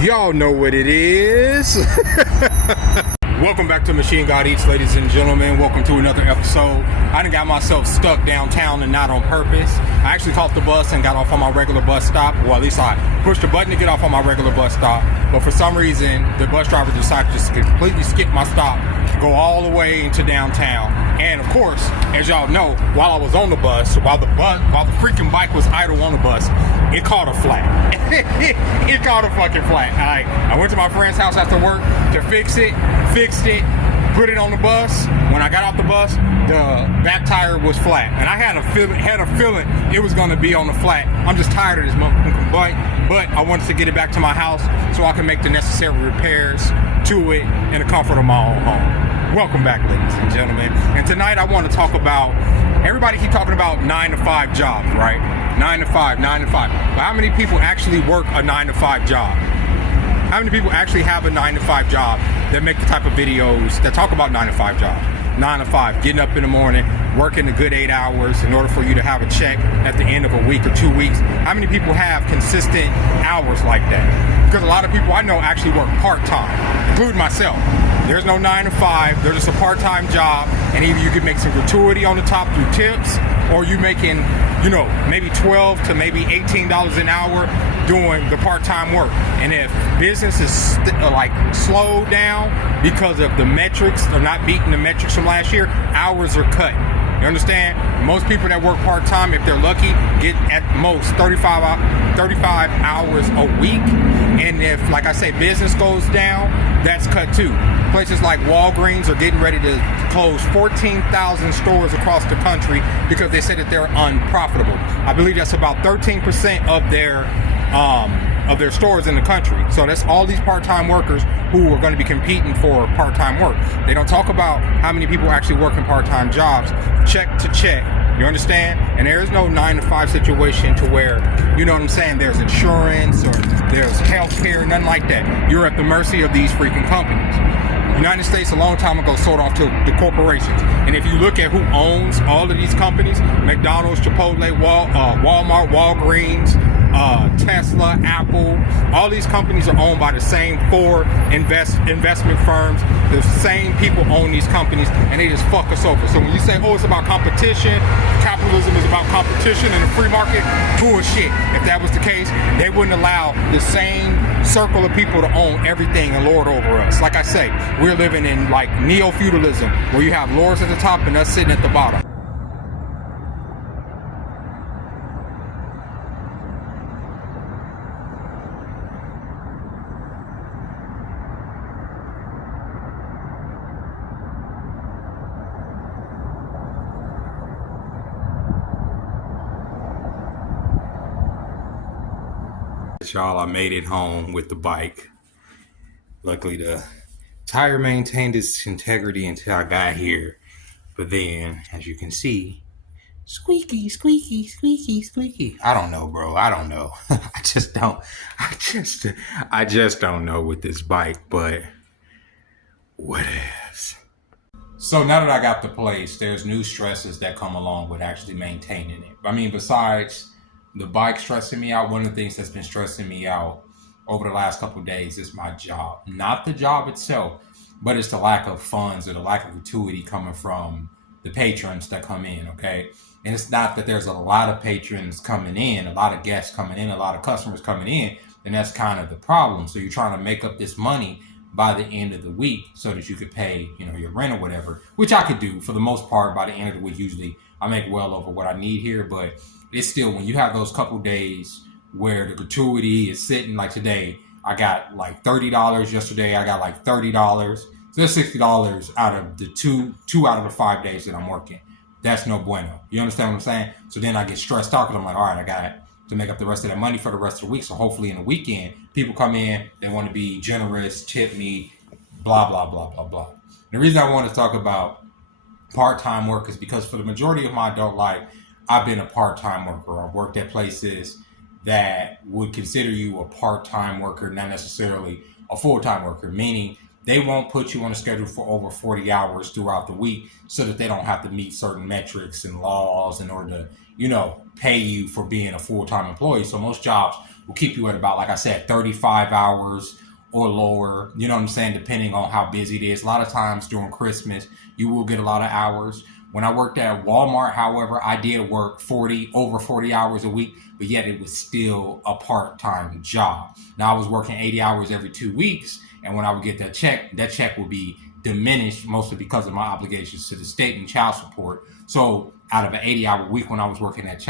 Y'all know what it is. Welcome back to Machine God Eats, ladies and gentlemen. Welcome to another episode. I done got myself stuck downtown and not on purpose. I actually caught the bus and got off on my regular bus stop. Well, at least I pushed the button to get off on my regular bus stop. But for some reason, the bus driver decided to just completely skip my stop, go all the way into downtown. And of course, as y'all know, while I was on the bus, while the freaking bike was idle on the bus, it caught a flat. It caught a fucking flat. I went to my friend's house after work to fixed it, put it on the bus. When I got off the bus, the back tire was flat, and I had a feeling it was going to be on the flat. I'm just tired of this motherfucking bike, but I wanted to get it back to my house so I can make the necessary repairs to it in the comfort of my own home. Welcome back, ladies and gentlemen. And tonight I want to talk about, everybody keep talking about 9-to-5 jobs, right? 9 to 5. But how many people actually work a 9-to-5 job? How many people actually have a 9-to-5 job that make the type of videos that talk about 9-to-5 jobs? 9 to 5, getting up in the morning, working a good 8 hours in order for you to have a check at the end of a week or 2 weeks. How many people have consistent hours like that? Because a lot of people I know actually work part-time, including myself. There's no 9 to 5, they're just a part-time job, and either you could make some gratuity on the top through tips, or you making, maybe $12 to maybe $18 an hour doing the part-time work. And if business is slowed down because of the metrics, or not beating the metrics from last year, hours are cut. You understand? Most people that work part-time, if they're lucky, get at most 35 hours a week. And if, like I say, business goes down, that's cut too. Places like Walgreens are getting ready to close 14,000 stores across the country because they said that they're unprofitable. I believe that's about 13% of their stores in the country. So that's all these part-time workers who are going to be competing for part-time work. They don't talk about how many people actually work in part-time jobs, check to check. You understand? And there is no 9-to-5 situation to where, you know what I'm saying, there's insurance or there's health care, nothing like that. You're at the mercy of these freaking companies. The United States a long time ago sold off to the corporations. And if you look at who owns all of these companies, McDonald's, Chipotle, Walmart, Walgreens, Tesla, Apple, all these companies are owned by the same four investment firms. The same people own these companies, and they just fuck us over. So when you say, it's about competition, capitalism is about competition and the free market, bullshit. If that was the case, they wouldn't allow the same circle of people to own everything and lord over us. Like I say, we're living in like neo-feudalism, where you have lords at the top and us sitting at the bottom. Y'all, I made it home with the bike. Luckily, the tire maintained its integrity until I got here. But then, as you can see, squeaky. I don't know, bro. I don't know. I just don't know with this bike, but what else? So now that I got the place, there's new stresses that come along with actually maintaining it. I mean, besides the bike stressing me out, one of the things that's been stressing me out over the last couple of days is my job. Not the job itself, but it's the lack of funds or the lack of gratuity coming from the patrons that come in, okay? And it's not that there's a lot of patrons coming in, a lot of guests coming in, a lot of customers coming in, and that's kind of the problem. So you're trying to make up this money by the end of the week so that you could pay, your rent or whatever, which I could do for the most part by the end of the week. Usually I make well over what I need here, but it's still, when you have those couple days where the gratuity is sitting, like today, I got like $30. Yesterday, I got like $30. So that's $60 out of the two out of the 5 days that I'm working. That's no bueno. You understand what I'm saying? So then I get stressed out because I'm like, all right, I got to make up the rest of that money for the rest of the week. So hopefully in the weekend, people come in, they want to be generous, tip me, blah, blah, blah, blah, blah. The reason I want to talk about part-time work is because for the majority of my adult life, I've been a part-time worker. I've worked at places that would consider you a part-time worker, not necessarily a full-time worker, meaning they won't put you on a schedule for over 40 hours throughout the week so that they don't have to meet certain metrics and laws in order to, pay you for being a full-time employee. So most jobs will keep you at about, like I said, 35 hours or lower, you know what I'm saying, depending on how busy it is. A lot of times during Christmas, you will get a lot of hours. When I worked at Walmart, however, I did work over 40 hours a week, but yet it was still a part-time job. Now I was working 80 hours every 2 weeks, and when I would get that check would be diminished, mostly because of my obligations to the state and child support. So out of an 80-hour week when I was working at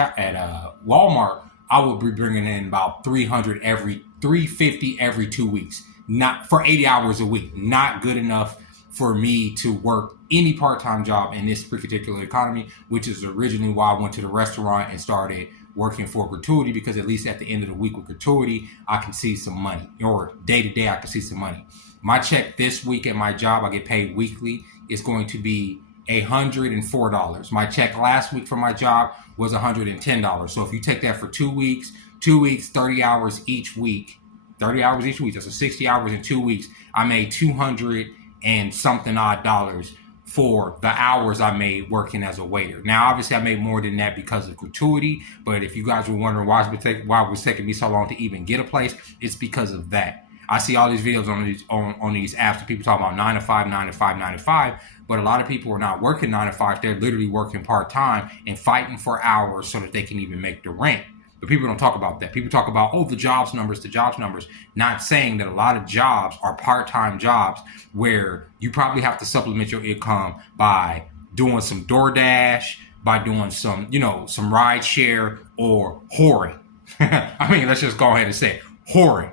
Walmart, I would be bringing in about 350 every 2 weeks, not for 80 hours a week. Not good enough for me to work any part-time job in this particular economy, which is originally why I went to the restaurant and started working for gratuity, because at least at the end of the week with gratuity, I can see some money, or day to day, I can see some money. My check this week at my job, I get paid weekly, is going to be $104. My check last week for my job was $110. So if you take that for 2 weeks, 30 hours each week, that's a 60 hours in 2 weeks. I made 200 and something odd dollars for the hours I made working as a waiter. Now, obviously, I made more than that because of gratuity, but if you guys were wondering why it was taking me so long to even get a place, it's because of that. I see all these videos on these apps of people talking about 9 to 5, 9 to 5, 9 to 5, but a lot of people are not working 9 to 5. They're literally working part-time and fighting for hours so that they can even make the rent. But people don't talk about that. People talk about, the jobs numbers, not saying that a lot of jobs are part-time jobs where you probably have to supplement your income by doing some DoorDash, by doing some, some ride share, or whoring. I mean, let's just go ahead and say it. Whoring.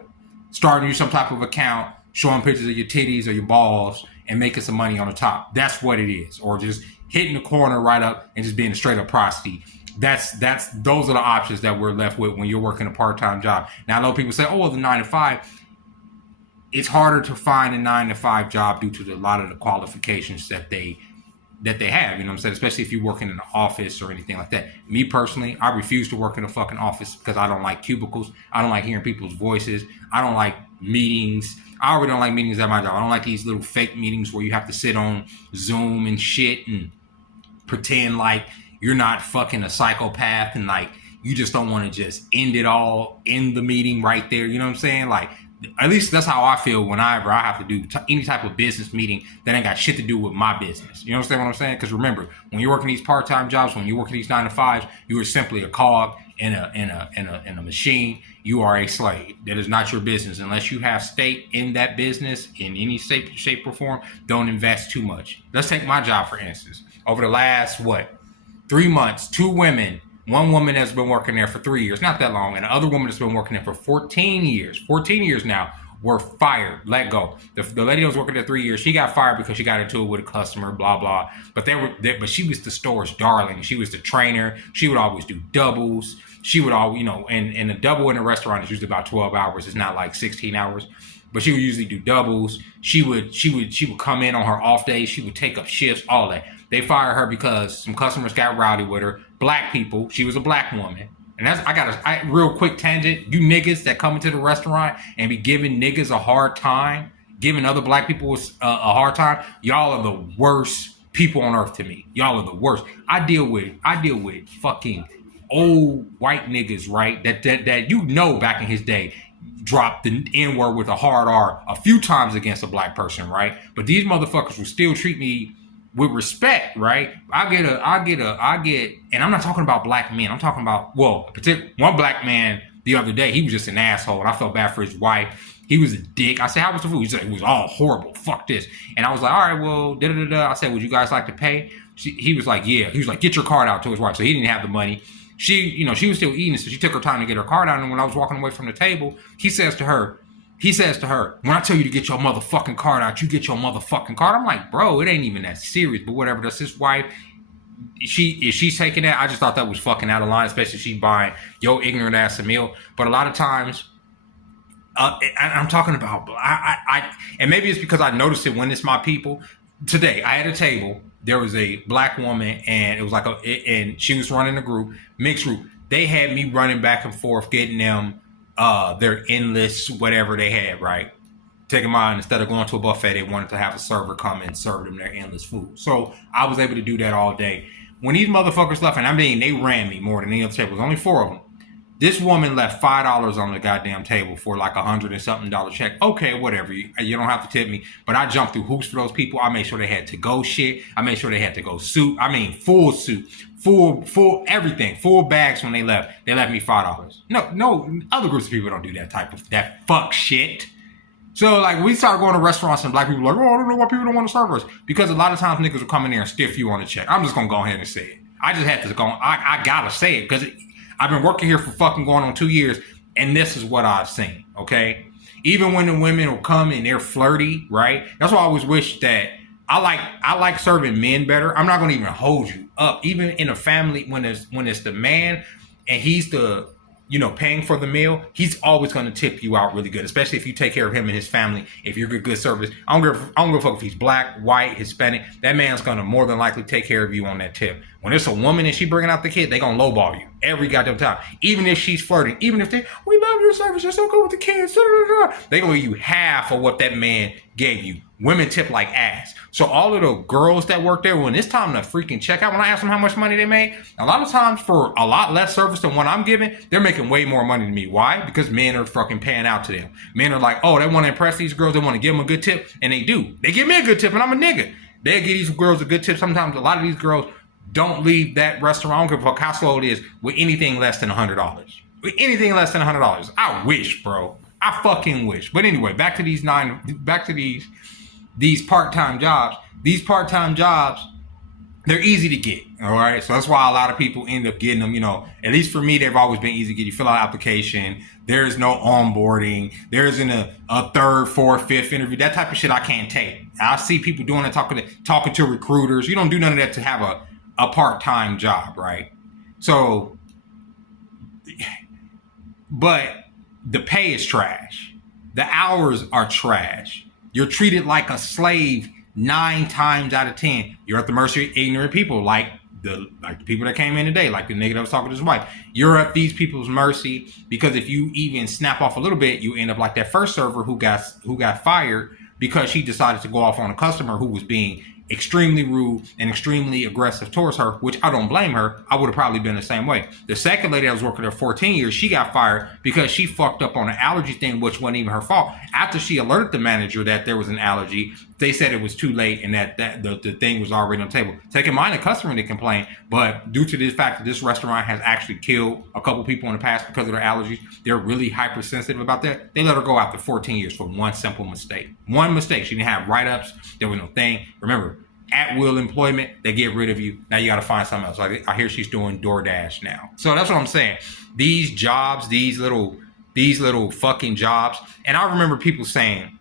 Starting you some type of account, showing pictures of your titties or your balls and making some money on the top. That's what it is. Or just hitting the corner right up and just being a straight up prostitute. Those are the options that we're left with when you're working a part-time job. Now, I know people say, the 9 to 5. It's harder to find a 9 to 5 job due to a lot of the qualifications that they have, you know what I'm saying? Especially if you're working in an office or anything like that. Me personally, I refuse to work in a fucking office because I don't like cubicles. I don't like hearing people's voices. I don't like meetings. I already don't like meetings at my job. I don't like these little fake meetings where you have to sit on Zoom and shit and pretend like you're not fucking a psychopath and like you just don't want to just end it all in the meeting right there. You know what I'm saying? Like, at least that's how I feel whenever I have to do any type of business meeting that ain't got shit to do with my business. You understand what I'm saying? Because remember, when you're working these part-time jobs, when you're working these 9 to 5s, you are simply a cog in a machine. You are a slave. That is not your business unless you have stake in that business in any shape or form. Don't invest too much. Let's take my job for instance. Over the last 3 months, 2 women. One woman has been working there for 3 years, not that long, and the other woman has been working there for 14 years. 14 years now, were fired, let go. The lady that was working there 3 years, she got fired because she got into it with a customer, blah, blah. But but she was the store's darling. She was the trainer. She would always do doubles. She would always, and a double in a restaurant is usually about 12 hours. It's not like 16 hours. But she would usually do doubles. She would come in on her off days. She would take up shifts, all that. They fired her because some customers got rowdy with her. Black people. She was a black woman. And I got a real quick tangent. You niggas that come into the restaurant and be giving niggas a hard time, giving other black people a hard time, y'all are the worst people on earth to me. Y'all are the worst. I deal with fucking old white niggas, right? That back in his day dropped the N-word with a hard R a few times against a black person, right? But these motherfuckers will still treat me with respect, right? I get, and I'm not talking about black men. I'm talking about, one black man the other day, he was just an asshole. And I felt bad for his wife. He was a dick. I said, how was the food? He said, it was all horrible. Fuck this. And I was like, all right, well, da-da-da-da. I said, would you guys like to pay? He was like, yeah. He was like, get your card out to his wife. So he didn't have the money. She was still eating, so she took her time to get her card out. And when I was walking away from the table, he says to her, when I tell you to get your motherfucking card out, you get your motherfucking card. I'm like, bro, it ain't even that serious, but whatever. That's his wife. If she's taking that, I just thought that was fucking out of line, especially if she's buying your ignorant ass a meal. But a lot of times, I'm talking about, and maybe it's because I noticed it when it's my people. Today, I had a table. There was a black woman, and it was like and she was running a group, mixed group. They had me running back and forth, getting them their endless whatever they had, right? Take in mind, instead of going to a buffet, they wanted to have a server come and serve them their endless food. So I was able to do that all day. When these motherfuckers left, and I mean, they ran me more than any other table. It was only 4 of them. This woman left $5 on the goddamn table for like $100 and something check. Okay, whatever. You don't have to tip me. But I jumped through hoops for those people. I made sure they had to-go shit. I made sure they had to-go soup. I mean, full soup. Full everything. Full bags when they left. They left me $5. No, other groups of people don't do that fuck shit. So, like, we started going to restaurants and black people like, oh, I don't know why people don't want to serve us. Because a lot of times niggas will come in there and stiff you on the check. I'm just going to go ahead and say it. I just had to go, I got to say it because I've been working here for fucking going on 2 years, and this is what I've seen, okay? Even when the women will come and they're flirty, right? That's why I always wish that I like serving men better. I'm not going to even hold you up. Even in a family, when it's the man and he's the, paying for the meal, he's always going to tip you out really good, especially if you take care of him and his family. If you're good service, I don't give a fuck if he's black, white, Hispanic. That man's going to more than likely take care of you on that tip. When it's a woman and she bringing out the kid, they going to lowball you every goddamn time. Even if she's flirting, even if we love your service, you're so good with the kids. They going to give you half of what that man gave you. Women tip like ass. So all of the girls that work there, when it's time to freaking check out, when I ask them how much money they made, a lot of times for a lot less service than what I'm giving, they're making way more money than me. Why? Because men are fucking paying out to them. Men are like, oh, they want to impress these girls. They want to give them a good tip. And they do. They give me a good tip and I'm a nigga. They give these girls a good tip. Sometimes a lot of these girls don't leave that restaurant. I don't give a fuck how slow it is with anything less than $100. With anything less than $100. I wish, bro. I fucking wish. But anyway, back to these part-time jobs. These part-time jobs, they're easy to get, all right? So that's why a lot of people end up getting them, at least for me, they've always been easy to get. You fill out an application. There's no onboarding. There isn't a third, fourth, fifth interview. That type of shit I can't take. I see people doing it, talking to recruiters. You don't do none of that to have a part-time job, right? So, but the pay is trash. The hours are trash. You're treated like a slave 9 times out of 10. You're at the mercy of ignorant people, like the people that came in today, like the nigga that was talking to his wife. You're at these people's mercy because if you even snap off a little bit, you end up like that first server who got fired because she decided to go off on a customer who was being extremely rude and extremely aggressive towards her, which I don't blame her. I would have probably been the same way. The second lady that was working there 14 years, she got fired because she fucked up on an allergy thing, which wasn't even her fault. After she alerted the manager that there was an allergy, they said it was too late and that the thing was already on the table. Take in mind the customer didn't complain, but due to the fact that this restaurant has actually killed a couple people in the past because of their allergies, they're really hypersensitive about that. They let her go after 14 years for one simple mistake. One mistake. She didn't have write-ups. There was no thing. Remember, at will employment, they get rid of you. Now you got to find something else. I hear she's doing DoorDash now. So that's what I'm saying. These jobs, these little fucking jobs. And I remember people saying,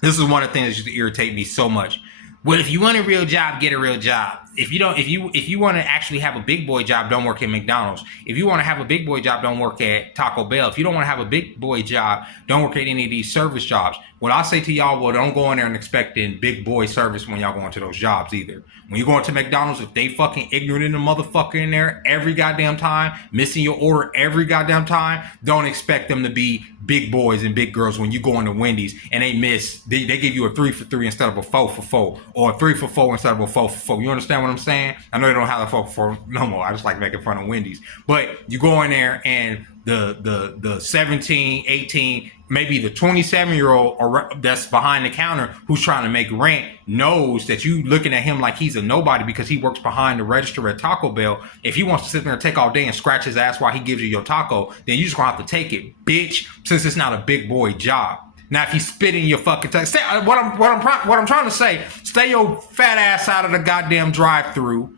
this is one of the things that used to irritate me so much. Well, if you want a real job, get a real job. If you want to actually have a big boy job, don't work at McDonald's. If you want to have a big boy job, don't work at Taco Bell. If you don't want to have a big boy job, don't work at any of these service jobs. What I say to y'all, well, don't go in there and expecting big boy service when y'all go into those jobs either. When you go into McDonald's, if they fucking ignorant in the motherfucker in there every goddamn time, missing your order every goddamn time, don't expect them to be big boys and big girls when you go into Wendy's and they give you a 3 for $3 instead of a 4 for $4, or a 3 for $4 instead of a 4 for $4. You understand what I'm saying? I know they don't have a 4 for $4 no more. I just like making fun of Wendy's. But you go in there and the 17, 18, maybe the 27-year-old that's behind the counter who's trying to make rent knows that you looking at him like he's a nobody because he works behind the register at Taco Bell. If he wants to sit there and take all day and scratch his ass while he gives you your taco, then you just gonna have to take it, bitch, since it's not a big boy job. Now, if he's spitting your fucking what I'm trying to say, stay your fat ass out of the goddamn drive-through.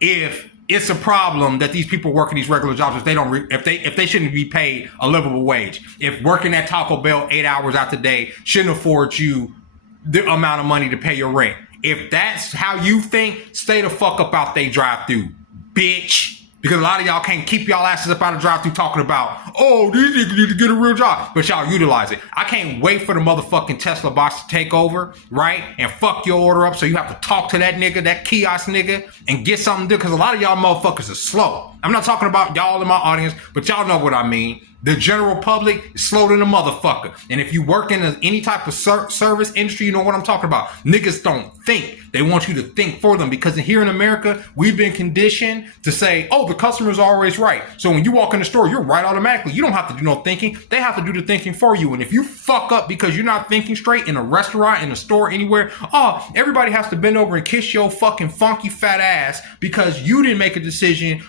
If it's a problem that these people working these regular jobs, if they shouldn't be paid a livable wage, if working at Taco Bell 8 hours out the day shouldn't afford you the amount of money to pay your rent. If that's how you think, stay the fuck up out they drive-through, bitch. Because a lot of y'all can't keep y'all asses up out of drive-through talking about, oh, these niggas need to get a real job. But y'all utilize it. I can't wait for the motherfucking Tesla box to take over, right? And fuck your order up so you have to talk to that nigga, that kiosk nigga, and get something to do. Because a lot of y'all motherfuckers are slow. I'm not talking about y'all in my audience, but y'all know what I mean. The general public is slow than a motherfucker. And if you work in any type of service industry, you know what I'm talking about. Niggas don't think. They want you to think for them, because here in America, we've been conditioned to say, oh, the customer's always right. So when you walk in the store, you're right automatically. You don't have to do no thinking. They have to do the thinking for you. And if you fuck up because you're not thinking straight in a restaurant, in a store, anywhere, oh, everybody has to bend over and kiss your fucking funky fat ass because you didn't make a decision,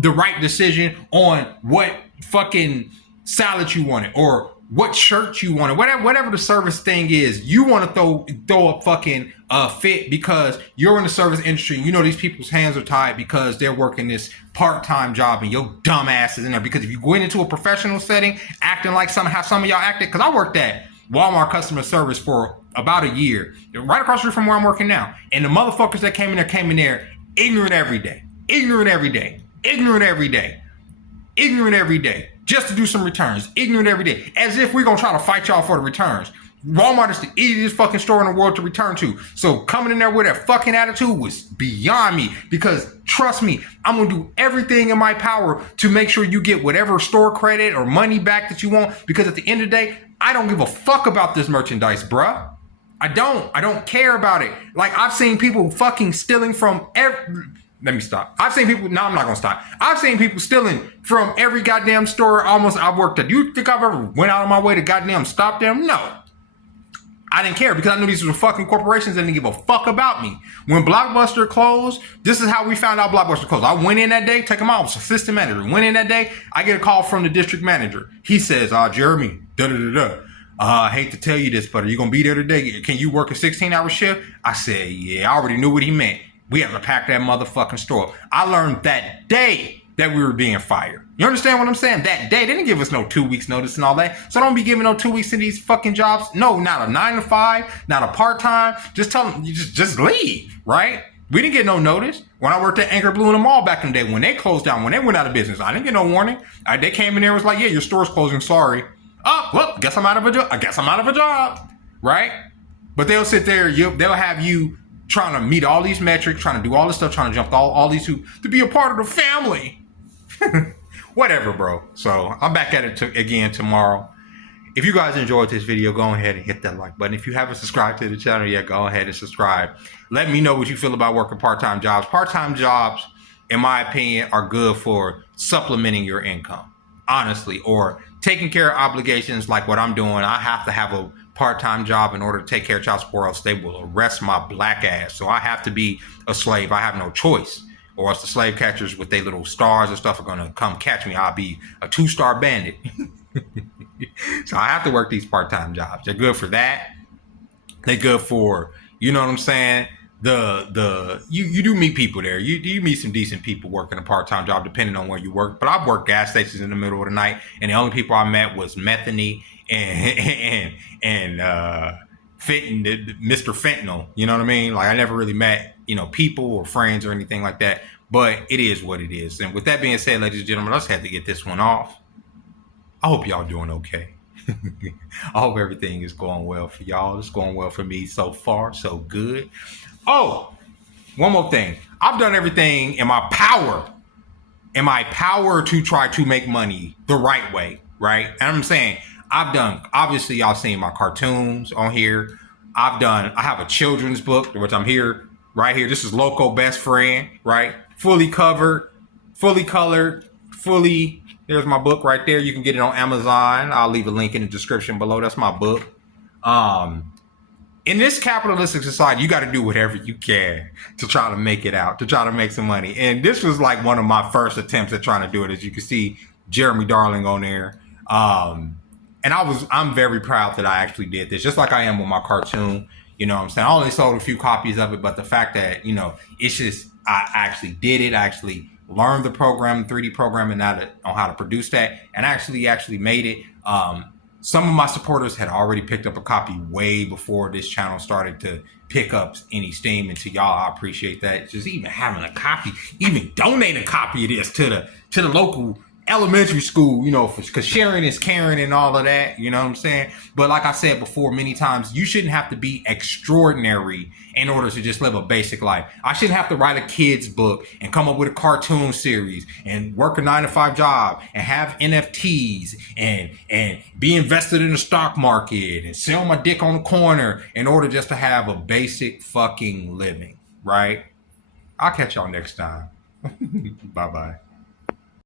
the right decision on what fucking salad you wanted or what shirt you wanted, whatever the service thing is. You want to throw a fucking fit because you're in the service industry and you know these people's hands are tied because they're working this part-time job and your dumb ass is in there. Because if you go into a professional setting acting like how some of y'all acted, because I worked at Walmart customer service for about a year, right across the street from where I'm working now, and the motherfuckers that came in there ignorant every day, just to do some returns, ignorant every day, as if we're gonna try to fight y'all for the returns. Walmart is the easiest fucking store in the world to return to. So coming in there with that fucking attitude was beyond me, because trust me, I'm gonna do everything in my power to make sure you get whatever store credit or money back that you want, because at the end of the day, I don't give a fuck about this merchandise, bruh. I don't care about it. Like, I've seen people fucking stealing from let me stop. I've seen people, no, I'm not gonna stop. I've seen people stealing from every goddamn store almost I've worked at. You think I've ever went out of my way to goddamn stop them? No. I didn't care, because I knew these were fucking corporations that didn't give a fuck about me. When Blockbuster closed, this is how we found out Blockbuster closed. I went in that day, take them out, I was assistant manager. Went in that day, I get a call from the district manager. He says, Jeremy, I hate to tell you this, but are you gonna be there today? Can you work a 16-hour shift? I said, yeah, I already knew what he meant. We have to pack that motherfucking store. I learned that day that we were being fired. You understand what I'm saying? That day, they didn't give us no 2 weeks notice and all that. So don't be giving no 2 weeks to these fucking jobs. No, not a 9 to 5, not a part-time. Just tell them, you just leave, right? We didn't get no notice. When I worked at Anchor Blue in the mall back in the day, when they closed down, when they went out of business, I didn't get no warning. They came in there and was like, yeah, your store's closing, sorry. Oh, well, guess I'm out of a job. I guess I'm out of a job, right? But they'll sit there, they'll have you trying to meet all these metrics, trying to do all this stuff, trying to jump all these hoops to be a part of the family. Whatever, bro. So I'm back at it again tomorrow. If you guys enjoyed this video, go ahead and hit that like button. If you haven't subscribed to the channel yet, go ahead and subscribe. Let me know what you feel about working part-time jobs. Part-time jobs, in my opinion, are good for supplementing your income, honestly, or taking care of obligations like what I'm doing. I have to have a part-time job in order to take care of child support, else they will arrest my black ass. So I have to be a slave. I have no choice, or else the slave catchers with their little stars and stuff are gonna come catch me. I'll be a 2-star bandit. So I have to work these part-time jobs. They're good for that. They're good for, you know what I'm saying? You do meet people there. You meet some decent people working a part-time job depending on where you work. But I've worked gas stations in the middle of the night, and the only people I met was Methany and Mr. Fentanyl. You know what I mean? Like, I never really met, people or friends or anything like that. But it is what it is. And with that being said, ladies and gentlemen, I just had to get this one off. I hope y'all doing okay. I hope everything is going well for y'all. It's going well for me so far, so good. Oh, one more thing. I've done everything in my power to try to make money the right way, right? And I'm saying obviously y'all seen my cartoons on here. I have a children's book, which I'm right here. This is Loco Best Friend, right? Fully covered, fully colored, there's my book right there. You can get it on Amazon. I'll leave a link in the description below. That's my book. In this capitalistic society, you got to do whatever you can to try to make it out, to try to make some money. And this was like one of my first attempts at trying to do it. As you can see, Jeremy Darling on there. And I'm very proud that I actually did this, just like I am with my cartoon. You know what I'm saying? I only sold a few copies of it, but the fact that, it's just, I actually did it. I actually learned the program, 3D programming, on how to produce that, and actually made it. Some of my supporters had already picked up a copy way before this channel started to pick up any steam. And to y'all, I appreciate that. Just even having a copy, even donate a copy of this to the local elementary school, you know, because sharing is caring and all of that, you know what I'm saying? But like I said before many times, you shouldn't have to be extraordinary in order to just live a basic life. I shouldn't have to write a kid's book and come up with a cartoon series and work a 9-to-5 job and have NFTs and be invested in the stock market and sell my dick on the corner in order just to have a basic fucking living, right? I'll catch y'all next time. Bye-bye.